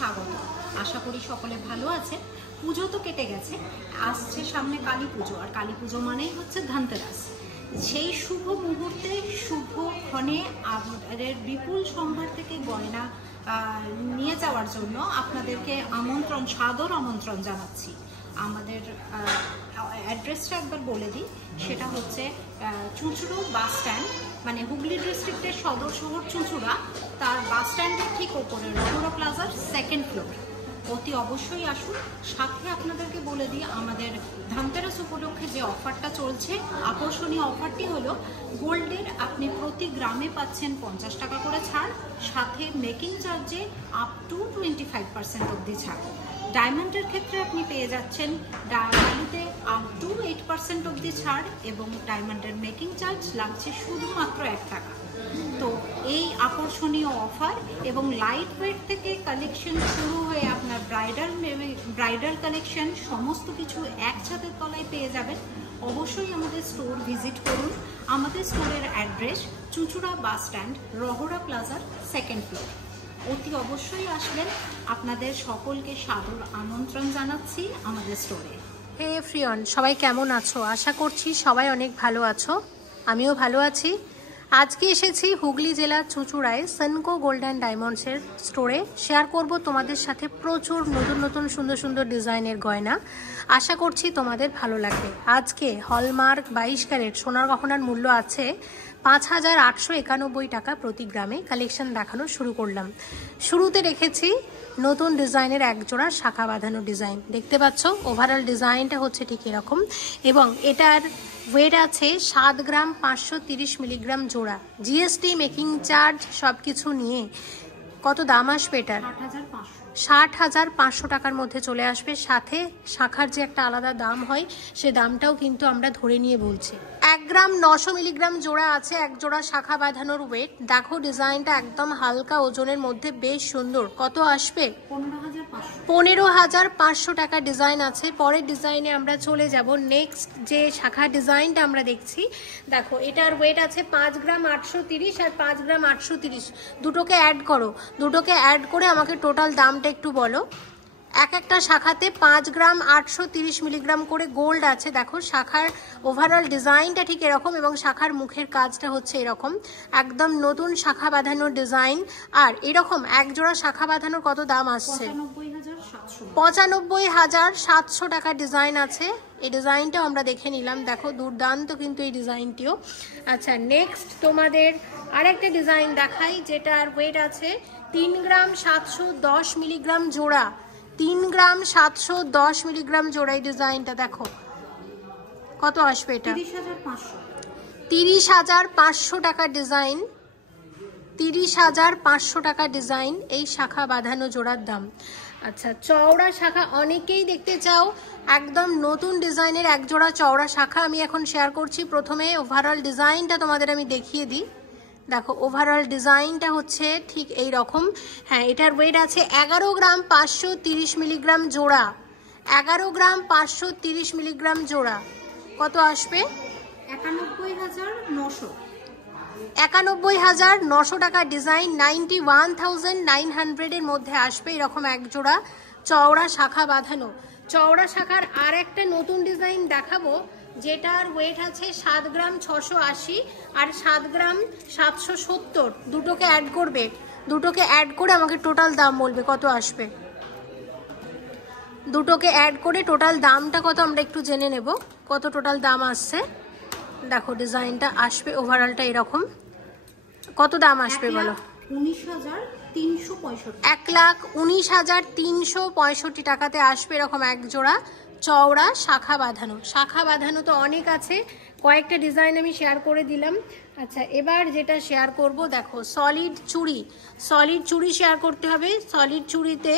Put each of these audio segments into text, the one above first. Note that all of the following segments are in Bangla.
স্বাগত। আশা করি সকলে ভালো আছে। পুজো তো কেটে গেছে, আসছে সামনে কালী পুজো, আর কালী পুজো মানেই হচ্ছে ধনতেরাস। সেই শুভ মুহূর্তে শুভ ক্ষণে আমাদের বিপুল সম্ভার থেকে গয়না নিয়ে যাওয়ার জন্য আপনাদেরকে আমন্ত্রণ, সাদর আমন্ত্রণ জানাচ্ছি। আমাদের অ্যাড্রেসটা একবার বলে দিই, সেটা হচ্ছে চুঁচুড়া বাস স্ট্যান্ড, মানে হুগলি ডিস্ট্রিক্টের সদর শহর চুঁচুড়া, তার বাস স্ট্যান্ডের ঠিক ওপরে রঘুরা প্লাজার 2nd ফ্লোর। অতি অবশ্যই আসুন। সাথে আপনাদেরকে বলে দিই, আমাদের ধনতেরাস উপলক্ষে যে অফারটা চলছে, আকর্ষণীয় অফারটি হলো গোল্ডের আপনি প্রতি গ্রামে পাচ্ছেন 50 টাকা করে ছাড়, সাথে মেকিং চার্জে আপ টু 25% অবধি ছাড়। ডায়মন্ডের ক্ষেত্রে আপনি পেয়ে যাচ্ছেন ডায়ালিতে আপ টু 8% অবধি ছাড়, এবং ডায়মন্ডের মেকিং চার্জ লাগছে শুধুমাত্র 1 টাকা। তো এই আকর্ষণীয় অফার এবং লাইট ওয়েট থেকে কালেকশন শুরু হয়ে আপনার ব্রাইডাল কালেকশন সমস্ত কিছু এক ছাদের তলায় পেয়ে যাবেন। অবশ্যই আমাদের স্টোর ভিজিট করুন। আমাদের স্টোরের অ্যাড্রেস চুঁচুড়া বাস স্ট্যান্ড, রঘুরা প্লাজার 2nd ফ্লোর। অতি অবশ্যই আসবেন। আপনাদের সকলকে সাদর আমন্ত্রণ জানাচ্ছি আমাদের স্টোরে। হে ফ্রিয়ন, সবাই কেমন আছো? আশা করছি সবাই অনেক ভালো আছো, আমিও ভালো আছি। আজকে এসেছি হুগলি জেলার চুঁচুড়ায় সেনকো গোল্ড অ্যান্ড ডায়মন্ডসের স্টোরে। শেয়ার করব তোমাদের সাথে প্রচুর নতুন নতুন সুন্দর সুন্দর ডিজাইনের গয়না। আশা করছি তোমাদের ভালো লাগবে। আজকে হলমার্ক 22 ক্যারেট সোনার গহনার মূল্য আছে 5,891 টাকা প্রতি গ্রামে। কালেকশন দেখানো শুরু করলাম। শুরুতে রেখেছি নতুন ডিজাইনের একজোড়া শাখা বাঁধানো ডিজাইন। দেখতে পাচ্ছ ওভারঅল ডিজাইনটা হচ্ছে ঠিক এরকম, এবং এটার ওয়েট আছে 7 গ্রাম 530 মিলিগ্রাম জোড়া। জিএসটি, মেকিং চার্জ সব কিছু নিয়ে কত দাম আসবে এটার? 60,500 টাকার মধ্যে চলে আসবে। সাথে শাখার যে একটা আলাদা দাম হয়, সে দামটাও কিন্তু আমরা ধরে নিয়ে বলছি। 1 গ্রাম 900 মিলিগ্রাম জোড়া আছে এক জোড়া শাখা বাঁধানোর ওয়েট। দেখো ডিজাইনটা একদম হালকা ওজনের মধ্যে, বেশ সুন্দর। কত আসবে? 15,500 টাকা ডিজাইন আছে। পরের ডিজাইনে আমরা চলে যাব। নেক্সট যে শাখা ডিজাইনটা আমরা দেখছি, দেখো এটার ওয়েট আছে 5 গ্রাম 830 আর 5 গ্রাম 830। দুটোকে অ্যাড করো, দুটোকে অ্যাড করে আমাকে টোটাল দামটা একটু বলো। একটা শাখাতে 5 গ্রাম 830 মিলিগ্রাম করে গোল্ড আছে। দেখো শাখার ওভারঅল ডিজাইনটা ঠিক এরকম, এবং শাখার মুখের কাজটা হচ্ছে এরকম, একদম নতুন শাখা বাঁধানোর ডিজাইন। আর এরকম এক জোড়া শাখা বাঁধানোর কত দাম আসছে? 95,700 টাকা ডিজাইন আছে। এই ডিজাইনটাও আমরা দেখে নিলাম। দেখো দুর্দান্ত কিন্তু এই ডিজাইনটিও। আচ্ছা, নেক্সট তোমাদের আরেকটা ডিজাইন দেখাই, যেটার ওয়েট আছে 3 গ্রাম 710 মিলিগ্রাম জোড়া। 3 গ্রাম 710 মিলিগ্রাম জোড়া। এই ডিজাইনটা দেখো কত আসবে? এটা 30,500 টাকা ডিজাইন। 30,500 টাকা ডিজাইন এই শাখা বাঁধানো জোড়ার দাম। আচ্ছা, চওড়া শাখা অনেকেই দেখতে চাও, একদম নতুন ডিজাইনের এক জোড়া চওড়া শাখা আমি এখন শেয়ার করছি। প্রথমে ওভারঅল ডিজাইনটা তোমাদের আমি দেখিয়ে দিই। দেখো ওভারঅল ডিজাইনটা হচ্ছে ঠিক এই রকম। হ্যাঁ, এটার ওয়েট আছে 11 গ্রাম 530 মিলিগ্রাম জোড়া। 11 গ্রাম 530 মিলিগ্রাম জোড়া। কত আসবে? 91,900 টাকা ডিজাইন। 91,900 এর মধ্যে আসবে এরকম এক জোড়া চওড়া শাখা বাঁধানো। চওড়া শাখার আর একটা নতুন ডিজাইন দেখাবো, যেটার ওয়েট আছে 7 গ্রাম 680 আর 7 গ্রাম 770। দুটোকে অ্যাড করবে, দুটোকে অ্যাড করে আমাকে টোটাল দাম বলবে কত আসবে। দুটোকে অ্যাড করে টোটাল দামটা কত আমরা একটু জেনে নেব, কত টোটাল দাম আসছে। দেখো ডিজাইনটা আসবে ওভারঅলটা এরকম। কত দাম আসবে বলো? 1,19,365 টাকাতে আসবে এরকম এক জোড়া চওড়া শাখা বাঁধানো। শাখা বাঁধানো তো অনেক আছে, কয়েকটা ডিজাইন আমি শেয়ার করে দিলাম। আচ্ছা, এবার যেটা শেয়ার করব, দেখো সলিড চুড়ি। সলিড চুড়ি শেয়ার করতে হবে। সলিড চুড়িতে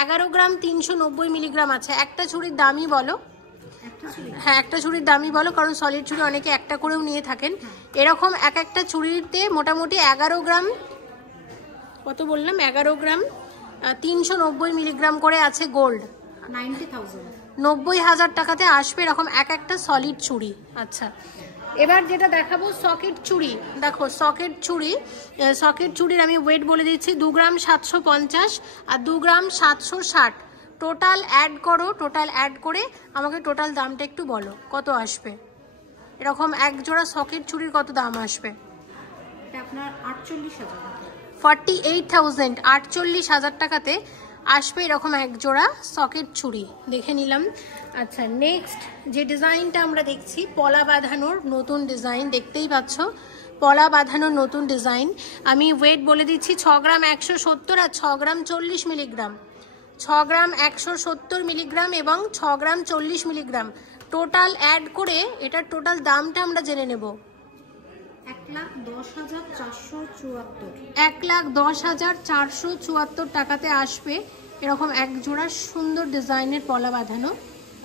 11 গ্রাম 390 মিলিগ্রাম আছে। একটা চুড়ির দামই বলো। হ্যাঁ, একটা চুড়ির দামই বলো, কারণ সলিড চুড়ি অনেকে একটা করেও নিয়ে থাকেন। এরকম একটা চুড়িতে মোটামুটি 11 গ্রাম, কত বললাম, 11 গ্রাম 390 মিলিগ্রাম করে আছে গোল্ড। 90,000 টাকাতে আসবে এরকম একটা সলিড চুড়ি। আচ্ছা, এবার যেটা দেখাবো সকেট চুড়ি। দেখো সকেট চুড়ির আমি ওয়েট বলে দিচ্ছি, 2 গ্রাম 750 আর 2 গ্রাম 760। টোটাল অ্যাড করে আমাকে টোটাল দামটা একটু বলো কত আসবে। এরকম এক জোড়া সকেট চুড়ির কত দাম আসবে? এটা আপনার 48,000 টাকা। 48,000, 48,000 টাকাতে আসবে এরকম এক জোড়া সকেট চুড়ি। দেখে নিলাম। আচ্ছা, নেক্সট যে ডিজাইনটা আমরা দেখছি, পলা বাঁধানোর নতুন ডিজাইন, দেখতেই পাচ্ছ পলা বাঁধানোর নতুন ডিজাইন। আমি ওয়েট বলে দিচ্ছি 6 গ্রাম 170 আর 6 গ্রাম 40 মিলিগ্রাম। 6 গ্রাম 170 মিলিগ্রাম এবং 6 গ্রাম 40 মিলিগ্রাম টোটাল অ্যাড করে এটার টোটাল দামটা আমরা জেনে নেব। 1,10,474। 1,10,474 টাকাতে আসবে এরকম এক জোড়া সুন্দর ডিজাইনের পলা বাঁধানো।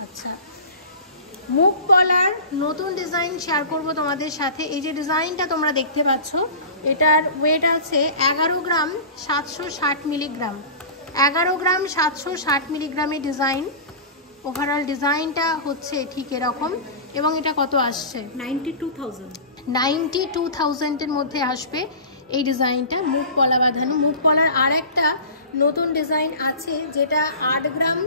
আচ্ছা, মুখ পলার নতুন ডিজাইন শেয়ার করব তোমাদের সাথে। এই যে ডিজাইনটা তোমরা দেখতে পাচ্ছ, এটার ওয়েট আছে 11 গ্রাম 760 মিলিগ্রাম। 11 গ্রাম 760 মিলিগ্রামের ডিজাইন। ওভারঅল ডিজাইনটা হচ্ছে ঠিক এরকম। এবং এটা কত আসছে? 92,000। 92,000-এর মধ্যে আসবে এই ডিজাইনটা, মুখ পলা বাঁধানো। মুখ পলার আর একটা নতুন ডিজাইন আছে যেটা 8 গ্রাম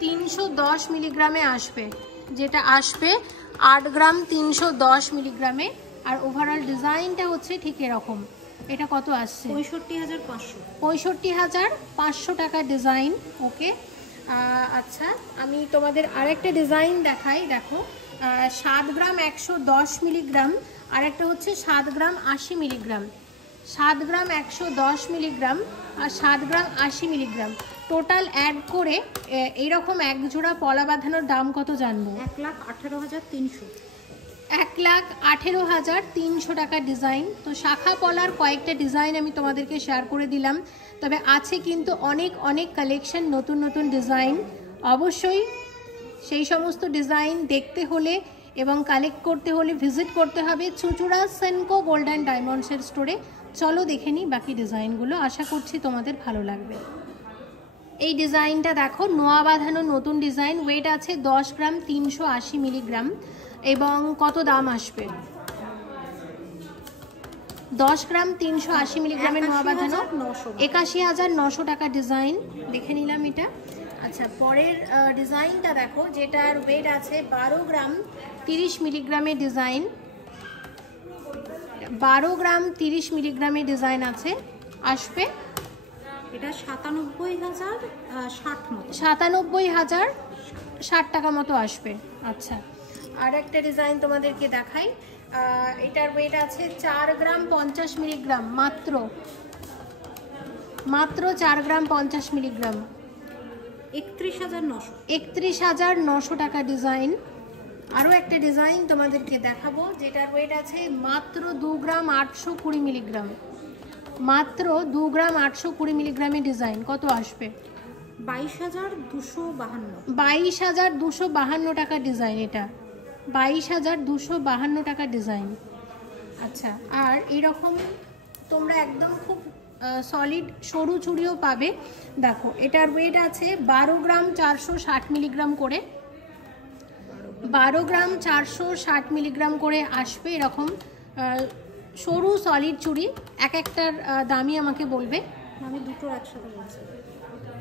310 মিলিগ্রামে আসবে, যেটা আসবে 8 গ্রাম 310 মিলিগ্রামে। আর ওভারঅল ডিজাইনটা হচ্ছে ঠিক এরকম। এটা কত আসছে? 65,500। 65,500 টাকার ডিজাইন। ওকে, আচ্ছা আমি তোমাদের আরেকটা ডিজাইন দেখাই। দেখো 7 গ্রাম 110 মিলিগ্রাম, আর একটা হচ্ছে 7 গ্রাম 80 মিলিগ্রাম। 7 গ্রাম 110 মিলিগ্রাম আর 7 গ্রাম 80 মিলিগ্রাম টোটাল অ্যাড করে এইরকম এক জোড়া পলা বাঁধানোর দাম কত জানবো? 1,18,300। 1,18,300 টাকার ডিজাইন। তো শাখা পলার কয়েকটা ডিজাইন আমি তোমাদেরকে শেয়ার করে দিলাম, তবে আছে কিন্তু অনেক কালেকশন, নতুন ডিজাইন। অবশ্যই সেই সমস্ত ডিজাইন দেখতে হলে এবং কালেক্ট করতে হলে ভিজিট করতে হবে চুঁচুড়া সেনকো গোল্ডেন ডায়মন্ডসের স্টোরে। চলো দেখে নিই বাকি ডিজাইনগুলো, আশা করছি তোমাদের ভালো লাগবে। এই ডিজাইনটা দেখো, নোয়া বাঁধানো নতুন ডিজাইন। ওয়েট আছে 10 গ্রাম 380 মিলিগ্রাম এবং কত দাম আসবে? 10 গ্রাম 380 মিলিগ্রামের নোয়া বাঁধানো 81,900 টাকা ডিজাইন। দেখে নিলাম এটা। আচ্ছা, পরের ডিজাইনটা দেখো, যেটার ওয়েট আছে 12 গ্রাম 30 মিলিগ্রামের ডিজাইন। 12 গ্রাম 30 মিলিগ্রামের ডিজাইন আছে, আসবে এটা 97,060 মতো। 97,060 টাকা মতো আসবে। আচ্ছা, আর একটা ডিজাইন তোমাদেরকে দেখাই। এটার ওয়েট আছে 4 গ্রাম 50 মিলিগ্রাম, মাত্র 4 গ্রাম 50 মিলিগ্রাম। 31,900। 31,900 টাকা ডিজাইন। আরও একটা ডিজাইন তোমাদেরকে দেখাবো, যেটার ওয়েট আছে মাত্র 2 গ্রাম 820 মিলিগ্রাম। মাত্র 2 গ্রাম 820 মিলিগ্রামের ডিজাইন। কত আসবে? 22,252। 22,252 টাকা ডিজাইন। এটা 22,252 টাকা ডিজাইন। আচ্ছা, আর এরকম তোমরা একদম খুব সলিড সরু চুড়িও পাবে। দেখো, এটার ওয়েট আছে 12 গ্রাম 460 মিলিগ্রাম করে। 12 গ্রাম 460 মিলিগ্রাম করে আসবে এরকম সরু সলিড চুড়ি। একটার দামই আমাকে বলবে। আমি দুটো একসাথে বলছি।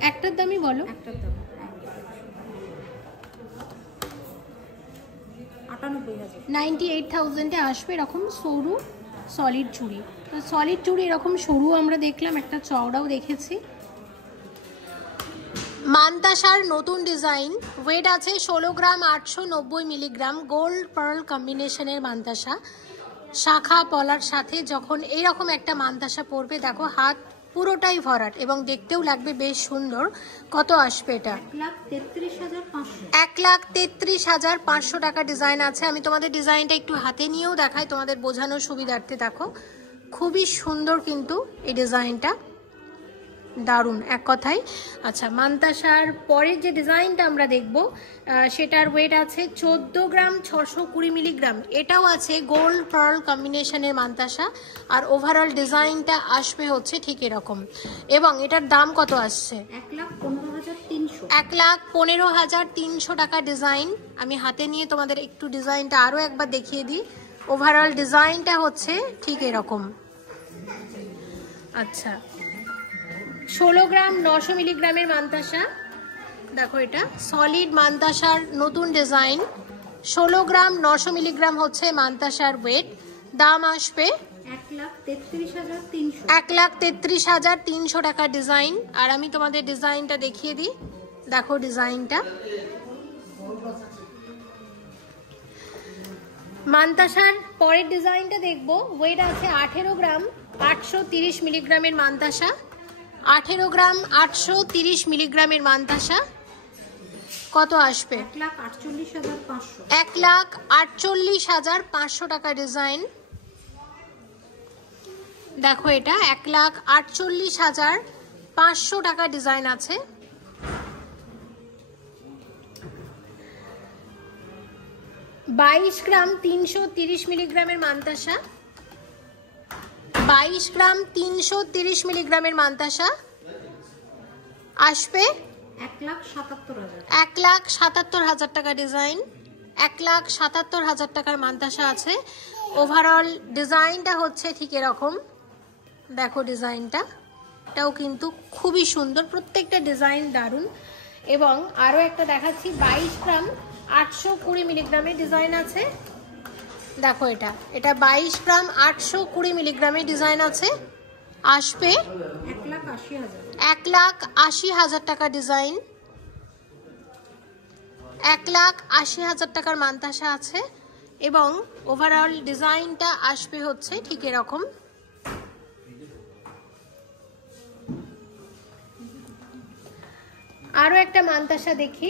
একটার দামই বলো। একটার দাম 98,000-এ আসবে এরকম সরু সলিড চুড়ি। তো সলিড চুড়ি এরকম সরু আমরা দেখলাম, একটা চওড়াও দেখেছি। মানতাসার নতুন ডিজাইন। ওয়েট আছে 16 গ্রাম 890 মিলিগ্রাম। গোল্ড পার্ল কম্বিনেশনের মানতাসা। শাখা পলার সাথে যখন এইরকম একটা মানতাসা পরবে, দেখো হাত পুরোটাই ভরাট এবং দেখতেও লাগবে বেশ সুন্দর। কত আসবে এটা? 1,33,500 টাকা ডিজাইন আছে। আমি তোমাদের ডিজাইনটা একটু হাতে নিয়েও দেখাই তোমাদের বোঝানোর সুবিধার্থে। দেখো, খুবই সুন্দর কিন্তু এই ডিজাইনটা, দারুণ এক কথায়। আচ্ছা, মানতাসার পরের যে ডিজাইনটা আমরা দেখব, সেটার ওয়েট আছে 14 গ্রাম 620 মিলিগ্রাম। এটাও আছে গোল্ড পার্ল কম্বিনেশনের মানতাসা। আর ওভারঅল ডিজাইনটা আসবে হচ্ছে ঠিক এরকম। এবং এটার দাম কত আসছে? 1,15,300। 1,15,300 টাকা ডিজাইন। আমি হাতে নিয়ে তোমাদের একটু ডিজাইনটা আরও একবার দেখিয়ে দিই। ওভারঅল ডিজাইনটা হচ্ছে ঠিক এরকম। আচ্ছা, 16 গ্রাম 900 মিলিগ্রামের মান্তাসা। দেখো এটা সলিড মান্তাসার নতুন ডিজাইন। 16 গ্রাম 900 মিলিগ্রাম হচ্ছে মান্তাসার ওয়েট। দাম আসবে 1,33,300 টাকা ডিজাইন। আর আমি তোমাদের ডিজাইনটা দেখিয়ে দিই। দেখো ডিজাইনটা, মান্তাসার পরের ডিজাইনটা দেখবো। ওয়েট আছে 18 গ্রাম 830 মিলিগ্রামের মান্তাসা। 18 গ্রাম 830 মিলিগ্রামের মান্তাসা কত আসবে? 1,48,500 টাকা ডিজাইন। দেখো এটা 1,48,500 টাকা ডিজাইন আছে। 22 গ্রাম 330 মিলিগ্রামের মান্তাসা। 22 গ্রাম 330 মিলিগ্রামের মান্তাসা আসবে 1,77,000 টাকা ডিজাইন। 1,77,000 টাকার মান্তাসা আছে। ওভারঅল ডিজাইনটা হচ্ছে ঠিক এরকম। দেখো ডিজাইনটা, এটাও কিন্তু খুবই সুন্দর, প্রত্যেকটা ডিজাইন দারুণ। এবং আরও একটা দেখাচ্ছি, 22 গ্রাম 820 মিলিগ্রামের ডিজাইন আছে। দেখো এটা 22 গ্রাম 820 মিলিগ্রামের ডিজাইন আছে, আসবে 1,80,000 টাকা ডিজাইন। 1,80,000 টাকার মান্তাসা আছে এবং ওভারঅল ডিজাইনটা আসবে হচ্ছে ঠিক এরকম। আরও একটা মান্তাসা দেখি।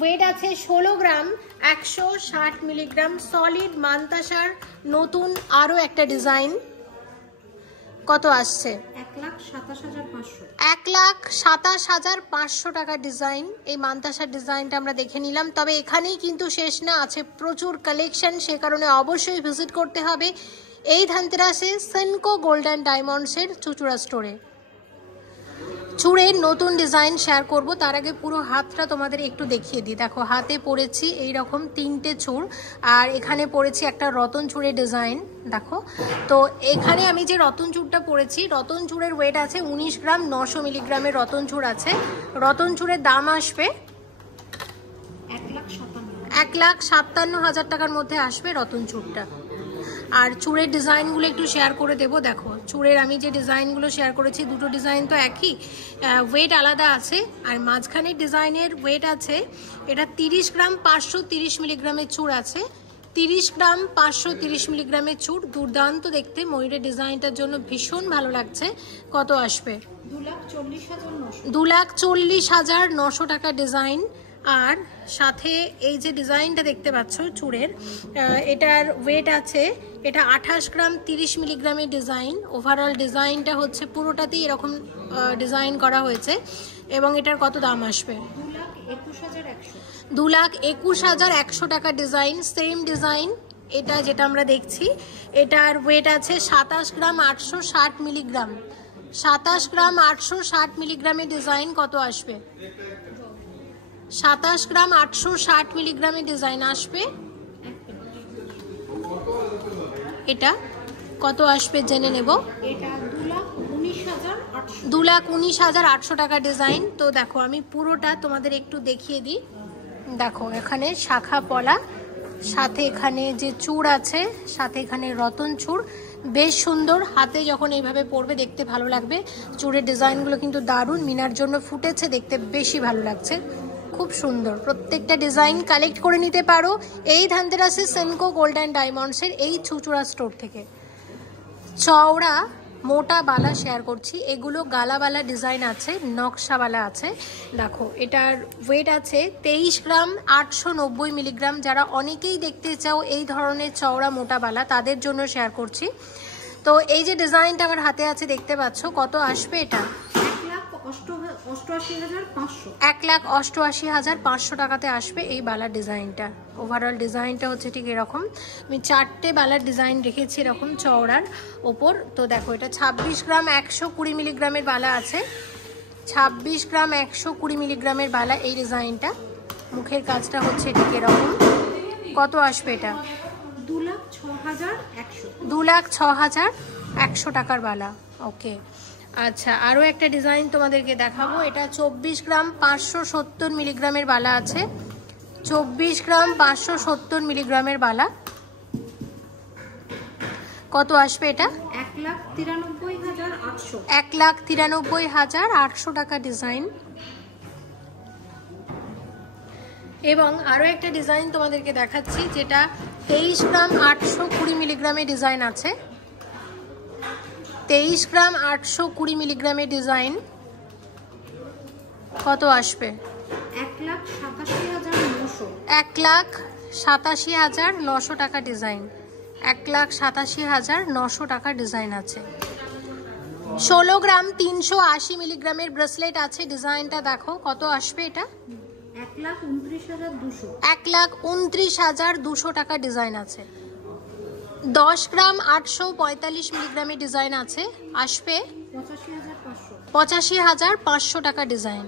ওয়েট আছে 16 গ্রাম 160 মিলিগ্রাম সলিড মান্তাসার নতুন আরও একটা ডিজাইন। কত আসছে? 1,27,500 টাকা ডিজাইন। এই মান্তাসার ডিজাইনটা আমরা দেখে নিলাম। তবে এখানেই কিন্তু শেষ না, আছে প্রচুর কালেকশন, সে কারণে অবশ্যই ভিজিট করতে হবে এই ধানতেরাসে সেনকো গোল্ডেন ডায়মন্ডসের চুচুড়া স্টোরে। চূড়ের নতুন ডিজাইন শেয়ার করব, তার আগে পুরো হাতটা তোমাদের একটু দেখিয়ে দিই। দেখো হাতে পরেছি এইরকম 3টে চূড়, আর এখানে পরেছি একটা রতন চূড়ের ডিজাইন। দেখো তো এখানে আমি যে রতন চূড়টা পরেছি, রতন চূড়ের ওয়েট আছে 19 গ্রাম 900 মিলিগ্রামের রতন চূড় আছে। রতন চূড়ের দাম আসবে 1,57,000 টাকার মধ্যে আসবে রতন চূড়টা। আর চূড়ের ডিজাইনগুলো একটু শেয়ার করে দেবো। দেখো চূড়ের আমি যে ডিজাইনগুলো শেয়ার করেছি, দুটো ডিজাইন তো একই, ওয়েট আলাদা আছে। আর মাঝখানের ডিজাইনের ওয়েট আছে, এটা 30 গ্রাম 530 মিলিগ্রামের চূড় আছে। 30 গ্রাম 530 মিলিগ্রামের চূড়, দুর্দান্ত দেখতে। ময়ূরের ডিজাইনটার জন্য ভীষণ ভালো লাগছে। কত আসবে? 2,40,900 টাকা ডিজাইন। আর সাথে এই যে ডিজাইনটা দেখতে পাচ্ছ চূড়ের, এটার ওয়েট আছে, এটা 28 গ্রাম 30 মিলিগ্রামের ডিজাইন। ওভারঅল ডিজাইনটা হচ্ছে পুরোটাতেই এরকম ডিজাইন করা হয়েছে। এবং এটার কত দাম আসবে? 2,21,100 টাকা ডিজাইন। সেম ডিজাইন এটা যেটা আমরা দেখছি, এটার ওয়েট আছে 27 গ্রাম 860 মিলিগ্রাম। 27 গ্রাম 860 মিলিগ্রামের ডিজাইন কত আসবে? 27 গ্রাম 860 মিলিগ্রামের ডিজাইন আসবে। এটা কত আসবে জেনে নেব। 2,19,800 টাকা ডিজাইন। তো দেখো আমি পুরোটা তোমাদের একটু দেখিয়ে দিই। দেখো এখানে শাখা পলা, সাথে এখানে যে চূড় আছে, সাথে এখানে রতন চূড়, বেশ সুন্দর। হাতে যখন এইভাবে পরবে দেখতে ভালো লাগবে। চূড়ের ডিজাইনগুলো কিন্তু দারুণ, মিনার জন্য ফুটেছে, দেখতে বেশি ভালো লাগছে, খুব সুন্দর। প্রত্যেকটা ডিজাইন কালেক্ট করে নিতে পারো এই ধানতেরাসে সেনকো গোল্ডেন ডায়মন্ডসের এই চুচুড়া স্টোর থেকে। চওড়া মোটা বালা শেয়ার করছি, এগুলো গালাবালা ডিজাইন আছে, নকশাওয়ালা আছে। দেখো এটার ওয়েট আছে 23 গ্রাম 890 মিলিগ্রাম। যারা অনেকেই দেখতে চাও এই ধরনের চওড়া মোটা বালা, তাদের জন্য শেয়ার করছি। তো এই যে ডিজাইনটা আমার হাতে আছে দেখতে পাচ্ছ, কত আসবে এটা? 1,88,500 টাকাতে আসবে এই বালার ডিজাইনটা। ওভারঅল ডিজাইনটা হচ্ছে ঠিক এরকম। আমি 4টে বালার ডিজাইন রেখেছি এরকম চওড়ার ওপর। তো দেখো এটা 26 গ্রাম 120 মিলিগ্রামের বালা আছে। 26 গ্রাম 120 মিলিগ্রামের বালা এই ডিজাইনটা। মুখের কাজটা হচ্ছে ঠিক এরকম। কত আসবে এটা? 2,06,100। 2,06,100 টাকার বালা। ওকে, আচ্ছা আরও একটা ডিজাইন তোমাদেরকে দেখাবো। এটা 24 গ্রাম 570 মিলিগ্রামের বালা আছে। 24 গ্রাম 570 মিলিগ্রামের বালা। কত আসবে এটা? 1,93,800। 1,93,800 টাকা ডিজাইন। এবং আরও একটা ডিজাইন তোমাদেরকে দেখাচ্ছি, যেটা 23 গ্রাম 820 মিলিগ্রামের ডিজাইন আছে। 23 গ্রাম 820 মিলিগ্রামের ডিজাইন। কত আসবে? 1,87,900। 1,87,900 টাকা ডিজাইন। 1,87,900 টাকা ডিজাইন আছে। 16 গ্রাম 380 মিলিগ্রামের ব্রেসলেট আছে। ডিজাইনটা দেখো কত আসবে এটা? 1,29,200। 1,29,200 টাকা ডিজাইন আছে। 10 গ্রাম 845 মিলিগ্রামের ডিজাইন আছে, আসবে 85,500 টাকা ডিজাইন।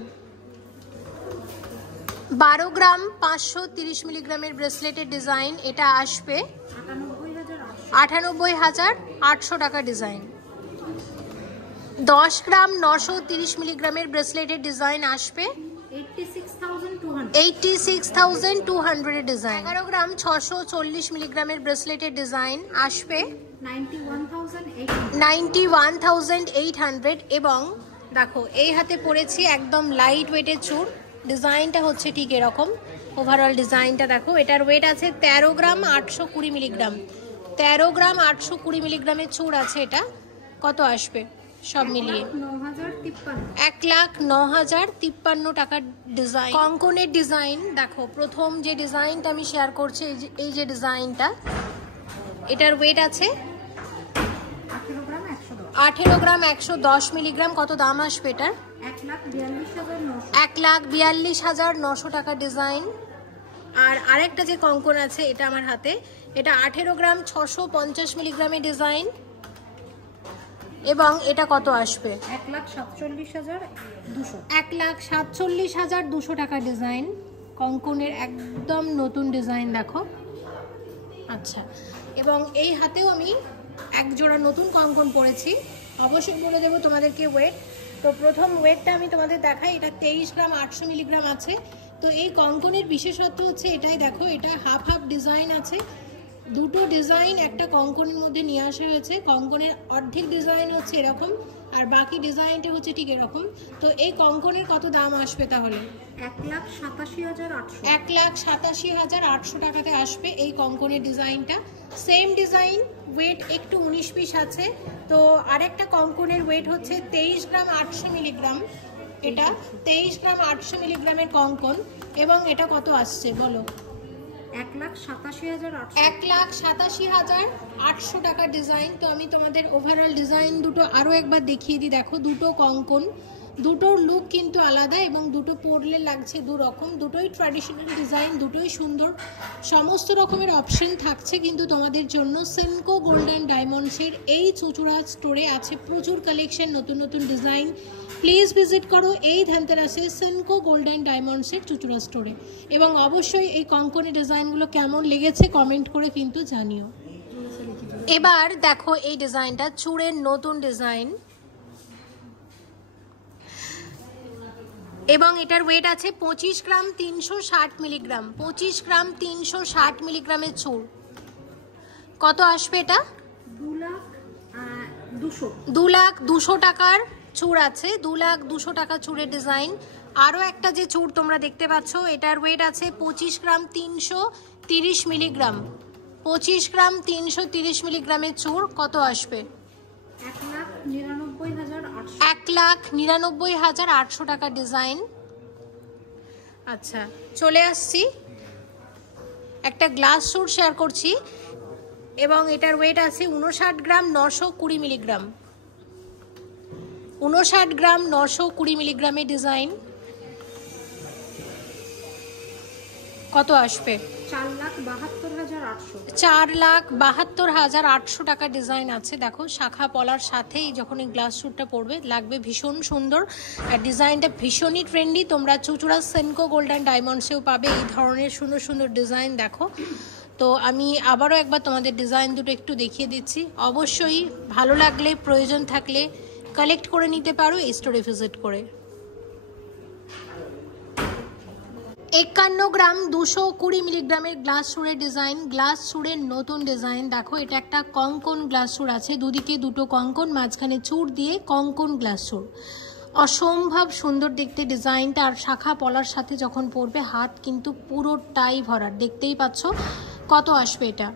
12 গ্রাম 530 মিলিগ্রামের ব্রেসলেটের ডিজাইন, এটা আসবে 98,800 টাকা ডিজাইন। 10 গ্রাম 930 মিলিগ্রামের ব্রেসলেটের ডিজাইন আসবে 86,200 এর ডিজাইন। 11 গ্রাম 640 মিলিগ্রামের ব্রেসলেটের ডিজাইন আসবে 91,800। এবং দেখো এই হাতে পরেছি একদম লাইট ওয়েটের চূড়। ডিজাইনটা হচ্ছে ঠিক এরকম। ওভারঅল ডিজাইনটা দেখো। এটার ওয়েট আছে 13 গ্রাম 820 মিলিগ্রাম। 13 গ্রাম 820 মিলিগ্রামের চূড় আছে এটা। কত আসবে সব মিলিয়ে? 1,09,053 টাকার ডিজাইন। কঙ্কনের ডিজাইন দেখো। প্রথম যে ডিজাইনটা আমি শেয়ার করছি, এই যে ডিজাইনটা, এটার ওয়েট আছে 18 গ্রাম 110 মিলিগ্রাম। কত দাম আসবে এটার? 1,42,900 টাকার ডিজাইন। আর আরেকটা যে কঙ্কন আছে এটা আমার হাতে, এটা 18 গ্রাম 650 মিলিগ্রামের ডিজাইন। এবং এটা কত আসবে? 1,47,200। 1,47,200 টাকা ডিজাইন। কঙ্কনের একদম নতুন ডিজাইন দেখো। আচ্ছা, এবং এই হাতেও আমি এক জোড়া নতুন কঙ্কন পরেছি। অবশ্যই বলে দেবো তোমাদেরকে ওয়েট। তো প্রথম ওয়েটটা আমি তোমাদের দেখাই। এটা 23 গ্রাম 800 মিলিগ্রাম আছে। তো এই কঙ্কনের বিশেষত্ব হচ্ছে এটাই দেখো, এটা হাফ হাফ ডিজাইন আছে। দুটো ডিজাইন একটা কঙ্কনের মধ্যে নিয়ে আসা হয়েছে। কঙ্কনের অর্ধেক ডিজাইন হচ্ছে এরকম, আর বাকি ডিজাইনটা হচ্ছে ঠিক এরকম। তো এই কঙ্কনের কত দাম আসবে তাহলে? 1,87,800। 1,87,800 টাকাতে আসবে এই কঙ্কনের ডিজাইনটা। সেম ডিজাইন, ওয়েট একটু 19 পিস আছে। তো আরেকটা কঙ্কনের ওয়েট হচ্ছে 23 গ্রাম 800 মিলিগ্রাম। এটা 23 গ্রাম 800 মিলিগ্রামের কঙ্কন। এবং এটা কত আসছে বলো? 1,87,800। 1,87,800 টাকার ডিজাইন। তো আমি তোমাদের ওভারঅল ডিজাইন দুটো আরও একবার দেখিয়ে দিই। দেখো দুটো কঙ্কন, দুটোর লুক কিন্তু আলাদা এবং দুটো পরলে লাগছে দু রকম। দুটোই ট্র্যাডিশনাল ডিজাইন, দুটোই সুন্দর। সমস্ত রকমের অপশন থাকছে কিন্তু তোমাদের জন্য। সেনকো গোল্ডেন ডায়মন্ডসের এই চুঁচুড়া স্টোরে আছে প্রচুর কালেকশন, নতুন নতুন ডিজাইন। প্লিজ ভিজিট করো এই ধনতেরাসে সেনকো গোল্ডেন ডায়মন্ডসের চুঁচুড়া স্টোরে। এবং অবশ্যই এই কঙ্কনের ডিজাইনগুলো কেমন লেগেছে কমেন্ট করে কিন্তু জানিও। এবার দেখো এই ডিজাইনটা, চূড়ের নতুন ডিজাইন। এবং এটার ওয়েট আছে 25 গ্রাম 360 মিলিগ্রাম। 25 গ্রাম 360 মিলিগ্রামের চূড়। কত আসবে এটা? 2,02,000 টাকার চূড় আছে। 2,02,000 টাকা চূড়ের ডিজাইন। আরও একটা যে চূড় তোমরা দেখতে পাচ্ছ, এটার ওয়েট আছে 25 গ্রাম 330 মিলিগ্রাম। 25 গ্রাম 330 মিলিগ্রামের চূড়। কত আসবে? 1,99,800 টাকার ডিজাইন। আচ্ছা, চলে আসছি একটা গ্লাস চূড় শেয়ার করছি। এবং এটার ওয়েট আছে 59 গ্রাম 920 মিলিগ্রাম। 59 গ্রাম 920 মিলিগ্রামের ডিজাইন। কত আসবে? 4,72,800। 4,72,800 টাকা ডিজাইন আছে। দেখো শাখা পলার সাথেই যখন এই গ্লাস শ্যুটটা পরবে লাগবে ভীষণ সুন্দর। আর ডিজাইনটা ভীষণই ট্রেন্ডি। তোমরা চুঁচুড়া সেনকো গোল্ডেন ডায়মন্ডসেও পাবে এই ধরনের সুন্দর সুন্দর ডিজাইন। দেখো তো আমি আবারও একবার তোমাদের ডিজাইন দুটো একটু দেখিয়ে দিচ্ছি। অবশ্যই ভালো লাগলে, প্রয়োজন থাকলে কালেক্ট করে নিতে পারো এই স্টোরে ভিজিট করে। 51 গ্রাম 220 মিলিগ্রামের গ্লাস সুরের ডিজাইন, গ্লাস সুরের নতুন ডিজাইন। দেখো এটা একটা কঙ্কন গ্লাস সুর আছে, দুদিকে দুটো কঙ্কন, মাঝখানে চূড় দিয়ে কঙ্কন গ্লাস সুর। অসম্ভব সুন্দর দেখতে ডিজাইনটা, আর শাখা পলার সাথে যখন পরবে হাত কিন্তু পুরোটাই ভরার, দেখতেই পাচ্ছ। কত আসবে এটা?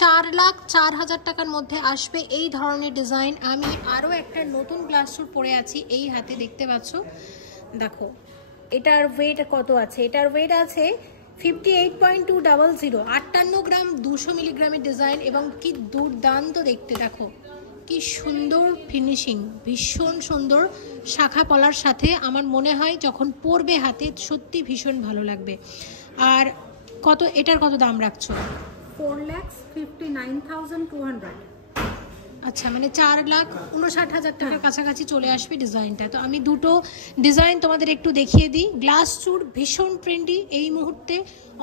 4,04,100 টাকার মধ্যে আসবে এই ধরনের ডিজাইন। আমি আরও একটা নতুন গ্লাস সুর পরে আছি এই হাতে, দেখতে পাচ্ছ। দেখো এটার ওয়েট কত আছে? এটার ওয়েট আছে 58.200, 58 গ্রাম 200 মিলিগ্রামের ডিজাইন, এবং কি দুর্দান্ত দেখতে। দেখো কি সুন্দর ফিনিশিং, ভীষণ সুন্দর শাখা পলার সাথে। আমার মনে হয় যখন পরবে হাতে সত্যি ভীষণ ভালো লাগবে। আর কত, এটার কত দাম রাখছো? 4,59,200। আচ্ছা, মানে 4,59,000 টাকার কাছাকাছি চলে আসবে ডিজাইনটা। তো আমি দুটো ডিজাইন তোমাদের একটু দেখিয়ে দিই। গ্লাস চূড় ভীষণ ট্রেন্ডি এই মুহূর্তে,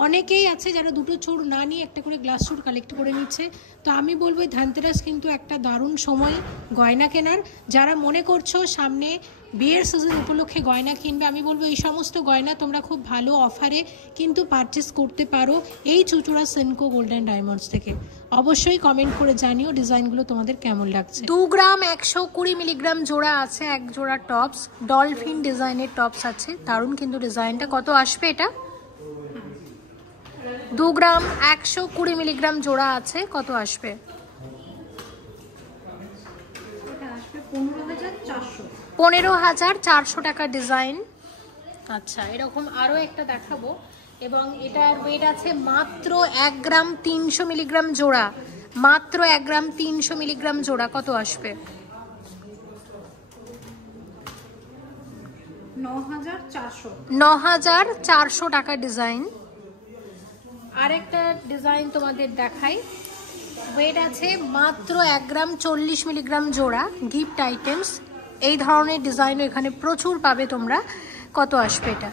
অনেকেই আছে যারা দুটো চূড় না নিয়ে একটা করে গ্লাস চূড় কালেক্ট করে নিচ্ছে। তো আমি বলবো ধানতেরাস কিন্তু একটা দারুণ সময় গয়না কেনার। যারা মনে করছো সামনে বিয়ের সিজন উপলক্ষে গয়না কিনবে, আমি বলবো এই সমস্ত গয়না তোমরা খুব ভালো অফারে কিন্তু পারচেস করতে পারো এই চুচুড়া সেনকো গোল্ডেন ডায়মন্ডস থেকে। অবশ্যই কমেন্ট করে জানিও ডিজাইনগুলো তোমাদের কেমন লাগছে। 2 গ্রাম 120 মিলিগ্রাম জোড়া আছে, এক জোড়া টপস, ডলফিন ডিজাইনের টপস আছে, দারুণ কিন্তু ডিজাইনটা। কত আসবে এটা? 2 গ্রাম 120 মিলিগ্রাম জোড়া আছে, কত আসবে? 15,400 টাকা ডিজাইন। আচ্ছা, এরকম আরও একটা দেখাবো, এবং এটার ওয়েট আছে মাত্র 1 গ্রাম 300 মিলিগ্রাম জোড়া, মাত্র 1 গ্রাম 300 মিলিগ্রাম জোড়া। কত আসবে? 9,400 টাকা ডিজাইন। আরেকটা ডিজাইন তোমাদের দেখাই, ওয়েট আছে মাত্র 1 গ্রাম 40 মিলিগ্রাম জোড়া, গিফট আইটেমস। এই ধরনের ডিজাইনও এখানে প্রচুর পাবে তোমরা। কত আসবে এটা?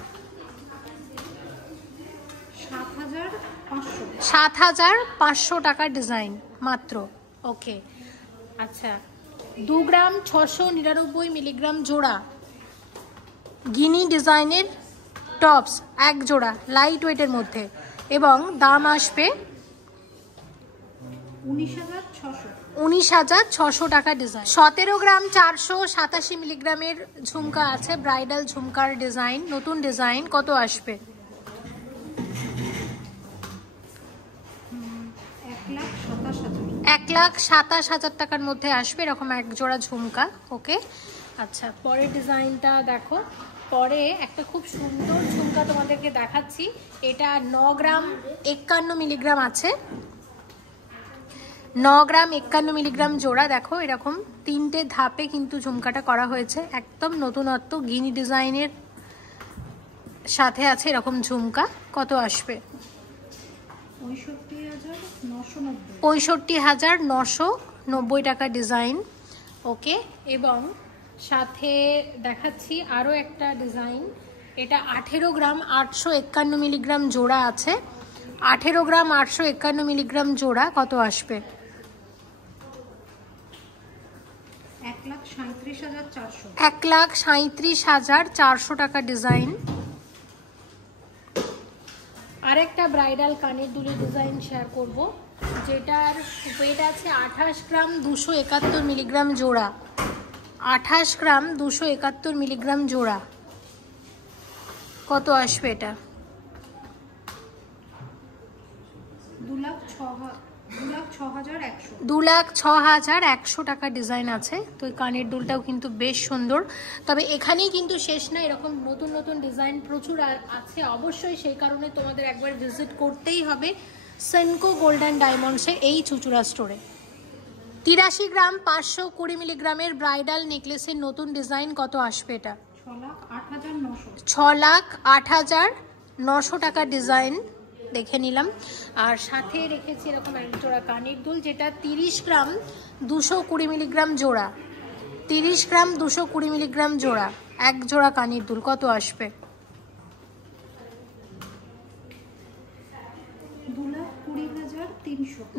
7,500 টাকার ডিজাইন মাত্র। ওকে, আচ্ছা, 2 গ্রাম 699 মিলিগ্রাম জোড়া গিনি ডিজাইনের টপস, এক জোড়া লাইট ওয়েটের মধ্যে, এবং দাম আসবে 19,600 টাকা ডিজাইন। 17 গ্রাম 487 মিলিগ্রামের ঝুমকা আছে, ব্রাইডাল ঝুমকার ডিজাইন, নতুন ডিজাইন। কত আসবে? 1,27,000 টাকার মধ্যে আসবে এরকম এক জোড়া ঝুমকা। ওকে, আচ্ছা, পরের ডিজাইনটা দেখো। পরে একটা খুব সুন্দর ঝুমকা তোমাদেরকে দেখাচ্ছি। এটা 9 গ্রাম 51 মিলিগ্রাম আছে, 9 গ্রাম 51 মিলিগ্রাম জোড়া। দেখো এরকম 3টে ধাপে কিন্তু ঝুমকাটা করা হয়েছে, একদম নতুনত্ব গিনি ডিজাইনের সাথে আছে এরকম ঝুমকা। কত আসবে? 65,990 টাকা ডিজাইন। ওকে, এবং সাথে দেখাচ্ছি আরও একটা ডিজাইন। এটা 18 গ্রাম 851 মিলিগ্রাম জোড়া আছে, 18 গ্রাম 851 মিলিগ্রাম জোড়া। কত আসবে? 1,37,400 টাকা ডিজাইন। আরেকটা ব্রাইডাল কানের দুলের ডিজাইন শেয়ার করব, যেটার ওয়েট আছে 28 গ্রাম 271 মিলিগ্রাম জোড়া, 28 গ্রাম 271 মিলিগ্রাম জোড়া। কত আসবে এটা? 2,06,100 টাকা ডিজাইন আছে। তো এই কানের দুলটাও কিন্তু বেশ সুন্দর। তবে এখানেই কিন্তু শেষ না, এরকম নতুন নতুন ডিজাইন প্রচুর আছে অবশ্যই, সেই কারণে তোমাদের একবার ভিজিট করতেই হবে সেনকো গোল্ডেন ডায়মন্ডসের এই চুচুড়া স্টোরে। 83 গ্রাম 520 মিলিগ্রামের ব্রাইডাল নেকলেসের নতুন ডিজাইন। কত আসবে এটা? 6,08,900 টাকা ডিজাইন দেখে নিলাম। আর সাথে রেখেছি এরকম এক জোড়া কানের দুল, যেটা 30 গ্রাম 220 মিলিগ্রাম জোড়া, 30 গ্রাম 220 মিলিগ্রাম জোড়া, এক জোড়া কানের দুল। কত আসবে?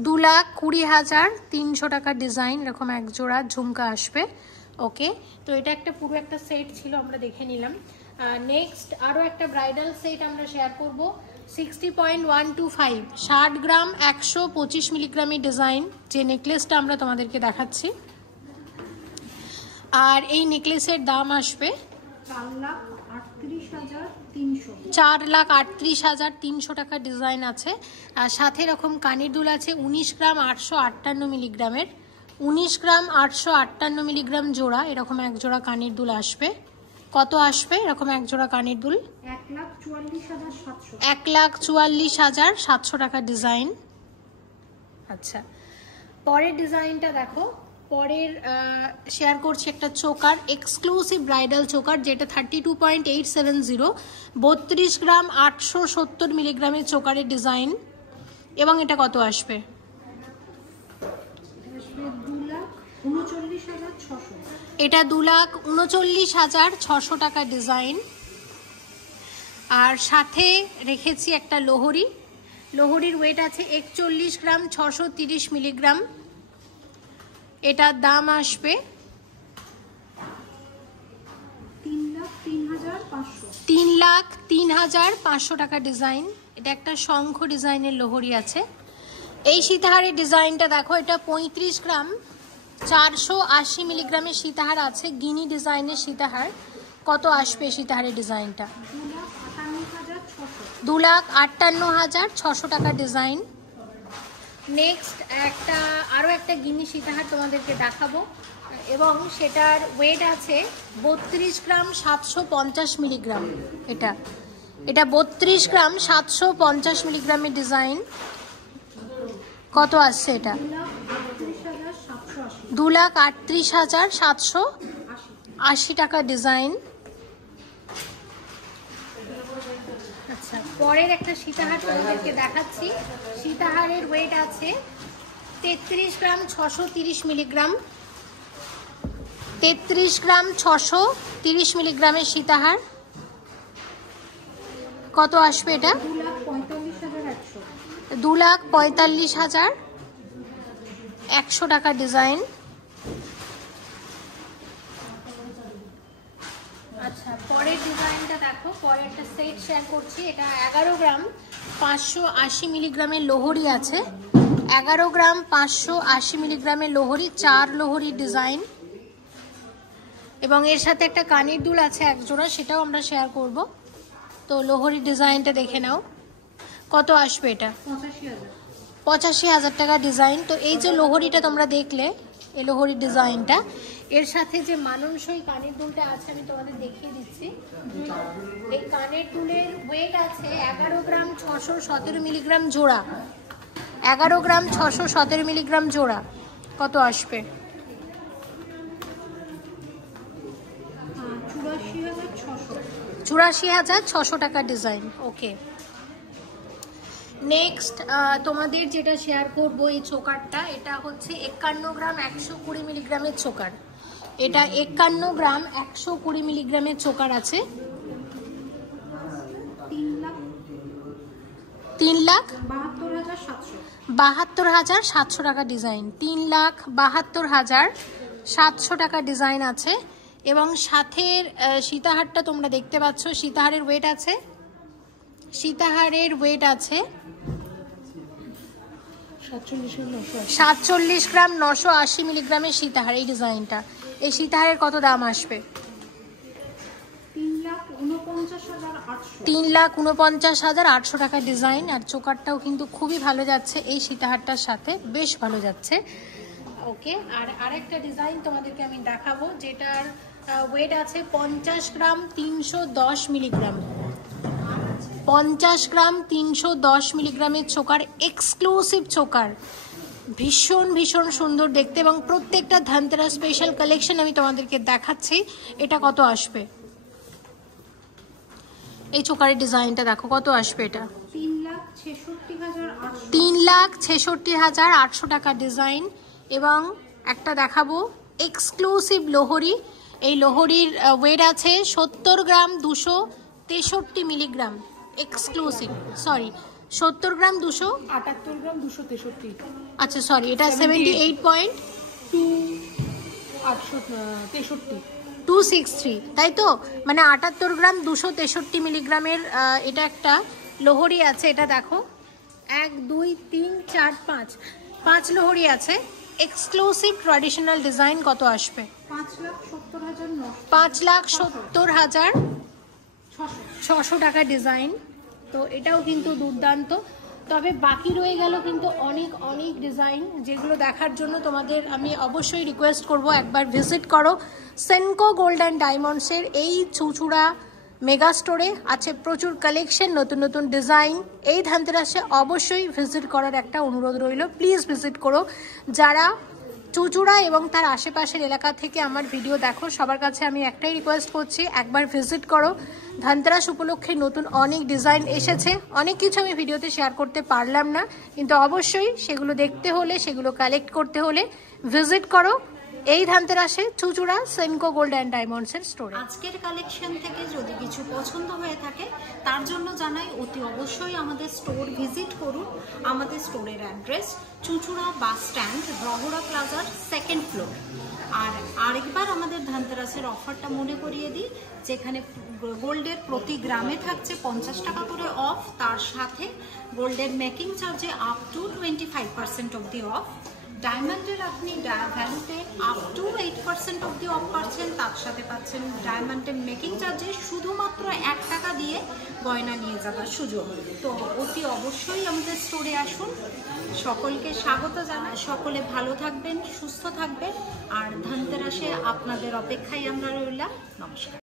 2,20,300 টাকার ডিজাইন, এরকম এক জোড়া ঝুমকা আসবে। ওকে, তো এটা একটা পুরো একটা সেট ছিল, আমরা দেখে নিলাম। নেক্সট আরও একটা ব্রাইডাল সেট আমরা শেয়ার করব। 60.125 60 গ্রাম 125 মিলিগ্রামের ডিজাইন যে নেকলেসটা আমরা তোমাদেরকে দেখাচ্ছি। আর এই নেকলেসের দাম আসবে 4,38,300 টাকা ডিজাইন আছে। আর সাথে এরকম কানের দুল আছে 19 গ্রাম 858 মিলিগ্রামের, 19 গ্রাম 858 মিলিগ্রাম জোড়া, এরকম এক জোড়া কানের দুল আসবে। কত আসবে এরকম এক জোড়া কানের দুল? 1,44,700 টাকা ডিজাইন। আচ্ছা, পরের ডিজাইনটা দেখো। পরের শেয়ার করছি একটা চোকার, এক্সক্লুসিভ ব্রাইডাল চোকার, যেটা 32.870, 32 গ্রাম 870 মিলিগ্রামের চোকারের ডিজাইন। এবং এটা কত আসবে? এটা 2,39,600 টাকা ডিজাইন। আর সাথে রেখেছি একটা লোহরি, লোহরির ওয়েট আছে 41 গ্রাম 630 মিলিগ্রাম। এটার দাম আসবে 3,03,500 টাকা ডিজাইন। এটা একটা শঙ্খ ডিজাইনের লোহরি আছে। এই সীতাহারের ডিজাইনটা দেখো, এটা 35 গ্রাম 480 মিলিগ্রামের সীতাহার আছে, গিনি ডিজাইনের সীতাহার। কত আসবে সীতাহারের ডিজাইনটা? 2,58,600 টাকা ডিজাইন। নেক্সট আরও একটা গিনি সীতাহার তোমাদেরকে দেখাবো, এবং সেটার ওয়েট আছে 32 গ্রাম 750 মিলিগ্রাম। এটা 32 গ্রাম 750 মিলিগ্রামের ডিজাইন। কত আসছে এটা? 2,38,780 টাকা ডিজাইন। আচ্ছা, পরের একটা সীতাহার তোমাদেরকে দেখাচ্ছি। সীতাহারের ওয়েট আছে 33 গ্রাম 630 মিলিগ্রাম, 33 গ্রাম 630 মিলিগ্রামের সীতাহার। কত আসবে এটা? 2,45,100 টাকা ডিজাইন। আচ্ছা, পরের ডিজাইনটা দেখো। পরের একটা সেট শেয়ার করছি। এটা 11 গ্রাম 580 মিলিগ্রামের লোহরি আছে, 11 গ্রাম 580 মিলিগ্রামের লোহরি, 4 লোহরির ডিজাইন। এবং এর সাথে একটা কানের দুল আছে এক জোড়া, সেটাও আমরা শেয়ার করব। তো লোহরির ডিজাইনটা দেখে নাও। কত আসবে এটা? 85,000 টাকা ডিজাইন। তো এই যে লোহরিটা তোমরা দেখলে, এই লোহরির ডিজাইনটা, এর সাথে যে মানানসই কানের দুলটা আছে আমি তোমাদের দেখিয়ে দিচ্ছি। এই কানের দুলের ওয়েট আছে 11 গ্রাম 617 মিলিগ্রাম জোড়া, 11 গ্রাম 617 মিলিগ্রাম জোড়া। কত আসবে? 84,600 টাকা ডিজাইন। ওকে, নেক্সট তোমাদের যেটা শেয়ার করব এই চোকারটা, এটা হচ্ছে 51 গ্রাম 120 মিলিগ্রামের চোকার। এটা 51 গ্রাম 120 মিলিগ্রামের চোকার আছে। 3,72,700 টাকা ডিজাইন। 3,72,700 টাকা ডিজাইন আছে। এবং সাথের সীতাহারটা তোমরা দেখতে পাচ্ছ, সীতাহারের ওয়েট আছে 47 গ্রাম 980 মিলিগ্রামের সীতাহার। এই ডিজাইনটা, এই সীতাহারের কত দাম আসবে? 3,49,800 টাকা ডিজাইন। আর চোকারটাও কিন্তু খুবই ভালো যাচ্ছে, এই সীতাহারটার সাথে বেশ ভালো যাচ্ছে। ওকে, আর আরেকটা ডিজাইন তোমাদেরকে আমি দেখাবো, যেটার ওয়েট আছে 50 গ্রাম 310 মিলিগ্রাম, 50 গ্রাম 310 মিলিগ্রামের চোকার, এক্সক্লুসিভ চোকার, ভীষণ ভীষণ সুন্দর দেখতে। এবং প্রত্যেকটা ধনতেরাস স্পেশাল কালেকশন আমি তোমাদেরকে দেখাচ্ছি। এটা কত আসবে? এই চোকারের ডিজাইনটা দেখো, কত আসবে এটা? 3,66,800 টাকা ডিজাইন। এবং একটা দেখাবো এক্সক্লুসিভ লোহরি। এই লোহরির ওয়েট আছে 70 গ্রাম 263 মিলিগ্রাম, এক্সক্লুসিভ, সরি 70 গ্রাম 200, 78 গ্রাম 263, আচ্ছা সরি এটা 78.263, 263, তাই তো? মানে 78 গ্রাম 263 মিলিগ্রামের এটা একটা লোহরি আছে। এটা দেখো 1 2 3 4 5 5 লোহরি আছে। এক্সক্লুসিভ ট্র্যাডিশনাল ডিজাইন কত আসবে? 5,70,600 টাকা ডিজাইন। তো এটাও কিন্তু দুর্দান্ত। তবে বাকি রয়ে গেল কিন্তু অনেক অনেক ডিজাইন, যেগুলো দেখার জন্য তোমাদের আমি অবশ্যই রিকোয়েস্ট করব একবার ভিজিট করো সেনকো গোল্ড অ্যান্ড ডায়মন্ডসের এই চুঁচুড়া মেগা স্টোরে। আছে প্রচুর কালেকশন, নতুন নতুন ডিজাইন। এই ধানতেরাসে অবশ্যই ভিজিট করার একটা অনুরোধ রইল, প্লিজ ভিজিট করো। যারা চুঁচুড়া এবং তার আশেপাশের এলাকা থেকে আমার ভিডিও দেখো, সবার কাছে আমি একটাই রিকোয়েস্ট করছি, একবার ভিজিট করো। ধানতেরাস উপলক্ষে নতুন অনেক ডিজাইন এসেছে, অনেক কিছু আমি ভিডিওতে শেয়ার করতে পারলাম না, কিন্তু অবশ্যই সেগুলো দেখতে হলে, সেগুলো কালেক্ট করতে হলে ভিজিট করো এই ধানতেরাসে চুঁচুড়া সেনকো গোল্ড অ্যান্ড ডায়মন্ডসের স্টোরে। আজকের কালেকশন থেকে যদি কিছু পছন্দ হয়ে থাকে তার জন্য জানাই অতি অবশ্যই আমাদের স্টোর ভিজিট করুন। আমাদের স্টোরের অ্যাড্রেস চুঁচুড়া বাস স্ট্যান্ড, রহরা প্লাজার 2nd ফ্লোর। আর আরেকবার আমাদের ধানতেরাসের অফারটা মনে করিয়ে দিই, যেখানে গোল্ডের প্রতি গ্রামে থাকছে 50 টাকা করে অফ, তার সাথে গোল্ডের মেকিং চার্জে আপ টু 25% অবধি অফ। ডায়মন্ডের আপনি ভ্যালুতে আপ টু 8% অবধি অফ পাচ্ছেন, তার সাথে পাচ্ছেন ডায়মন্ডের মেকিং চার্জে শুধুমাত্র 1 টাকা দিয়ে গয়না নিয়ে যাবার সুযোগ। তো অতি অবশ্যই আমাদের স্টোরে আসুন। সকলকে স্বাগত জানাই। সকলে ভালো থাকবেন, সুস্থ থাকবেন, আর ধানতেরাসে আপনাদের অপেক্ষায় আমরা রইলাম। নমস্কার।